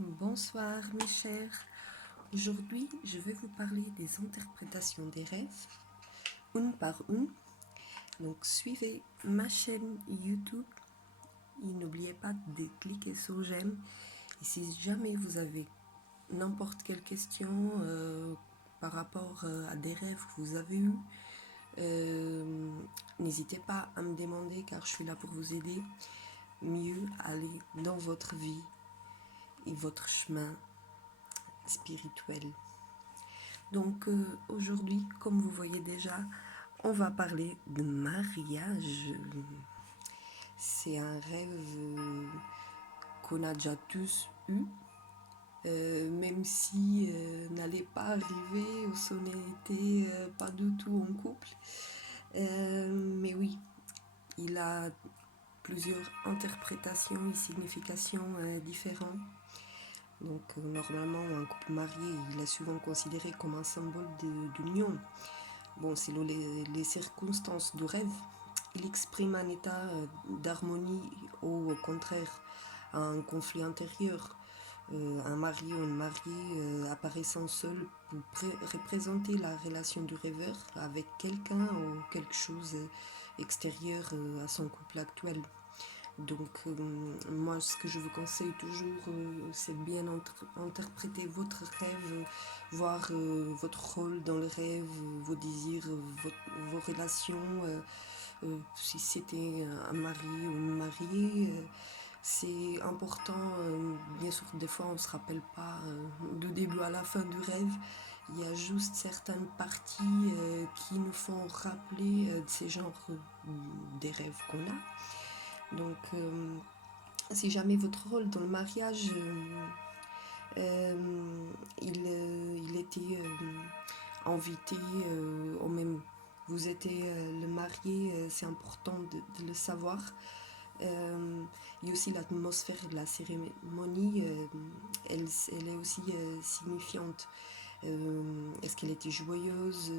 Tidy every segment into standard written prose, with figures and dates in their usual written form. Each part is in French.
Bonsoir mes chers. Aujourd'hui, je vais vous parler des interprétations des rêves, une par une. Donc suivez ma chaîne YouTube et n'oubliez pas de cliquer sur j'aime. Et si jamais vous avez n'importe quelle question par rapport à des rêves que vous avez eus, n'hésitez pas à me demander car je suis là pour vous aider mieux aller dans votre vie et votre chemin spirituel. Donc aujourd'hui, comme vous voyez déjà, on va parler de mariage. C'est un rêve qu'on a déjà tous eu, même si n'allait pas arriver ou si on n'était pas du tout en couple. Mais oui, il a plusieurs interprétations et significations différentes. Donc normalement, un couple marié, il est souvent considéré comme un symbole d'union. Bon, selon les circonstances du rêve, il exprime un état d'harmonie ou au contraire un conflit intérieur. Un mari ou une mariée apparaissant seul pour représenter la relation du rêveur avec quelqu'un ou quelque chose extérieur à son couple actuel. Donc moi ce que je vous conseille toujours c'est bien interpréter votre rêve, voir votre rôle dans le rêve, vos désirs, vos relations, si c'était un mari ou une mariée. C'est important, bien sûr des fois on ne se rappelle pas du début à la fin du rêve. Il y a juste certaines parties qui nous font rappeler de ces genres des rêves qu'on a. Donc, si jamais votre rôle dans le mariage, il était invité, ou même vous étiez le marié, c'est important de le savoir. Il y a aussi l'atmosphère de la cérémonie, elle est aussi signifiante. Est-ce qu'elle était joyeuse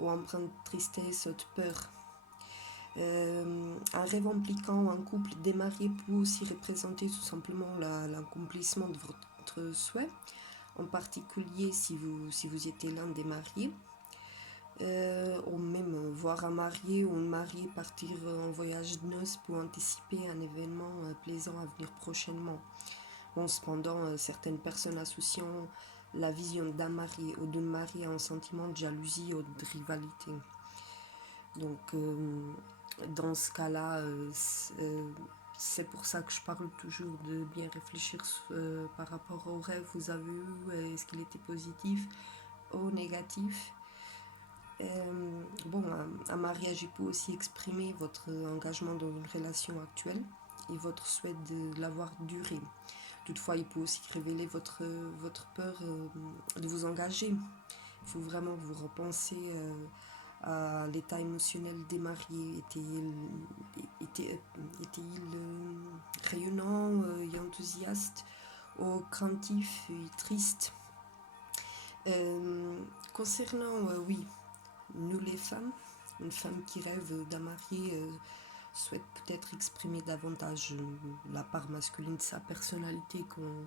ou empreinte de tristesse ou de peur? Un rêve impliquant un couple démarié peut aussi représenter tout simplement l'accomplissement de votre souhait, en particulier si vous étiez l'un des mariés, ou même voir un marié ou une mariée partir en voyage de noces pour anticiper un événement plaisant à venir prochainement. Bon, cependant, certaines personnes associant la vision d'un marié ou d'une mariée à un sentiment de jalousie ou de rivalité. Donc, dans ce cas-là, c'est pour ça que je parle toujours de bien réfléchir par rapport au rêve que vous avez eu, est-ce qu'il était positif ou négatif. Bon, un mariage il peut aussi exprimer votre engagement dans une relation actuelle et votre souhait de l'avoir duré. Toutefois, il peut aussi révéler votre peur de vous engager. Il faut vraiment vous repenser à l'état émotionnel des mariés. Était-il rayonnant et enthousiaste ou craintif et triste? Concernant, oui, nous les femmes, une femme qui rêve d'un marié souhaite peut-être exprimer davantage la part masculine de sa personnalité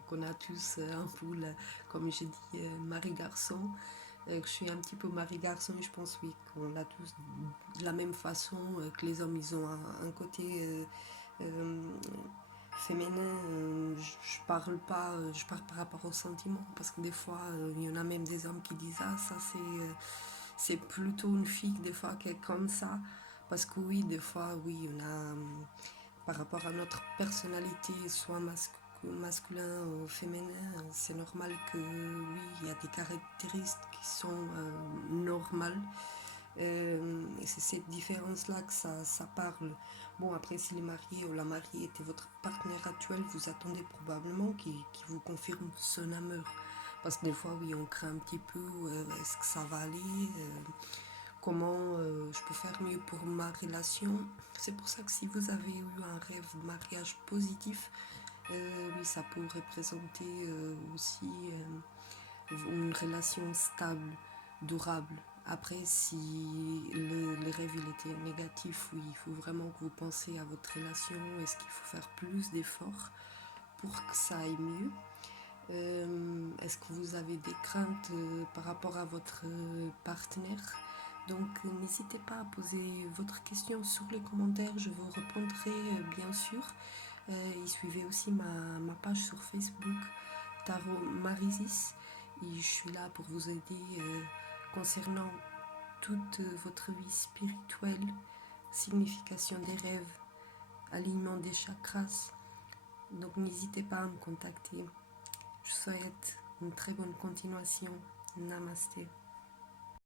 qu'on a tous un peu, comme j'ai dit, mari-garçon. Je suis un petit peu mari-garçon et je pense oui qu'on l'a tous de la même façon, que les hommes ils ont un côté féminin. Je parle pas, je parle par rapport aux sentiments parce que des fois il y en a même des hommes qui disent ah ça c'est plutôt une fille des fois qui est comme ça, parce que oui des fois oui on a par rapport à notre personnalité soit masculin ou féminin, c'est normal que oui il y a des caractéristiques qui sont normales. Et c'est cette différence-là que ça parle. Bon, après, si le marié ou la mariée était votre partenaire actuel, vous attendez probablement qu'il vous confirme son amour. Parce que des fois, oui, on craint un petit peu, est-ce que ça va aller, comment je peux faire mieux pour ma relation. C'est pour ça que si vous avez eu un rêve de mariage positif, oui, ça peut représenter aussi une relation stable, durable. Après, si le rêve il était négatif, oui, il faut vraiment que vous pensiez à votre relation. Est-ce qu'il faut faire plus d'efforts pour que ça aille mieux? Est-ce que vous avez des craintes par rapport à votre partenaire? Donc n'hésitez pas à poser votre question sur les commentaires, je vous répondrai bien sûr. Et suivez aussi ma page sur Facebook, Tarot Marisis. Et je suis là pour vous aider concernant toute votre vie spirituelle, signification des rêves, alignement des chakras. Donc n'hésitez pas à me contacter. Je vous souhaite une très bonne continuation. Namasté.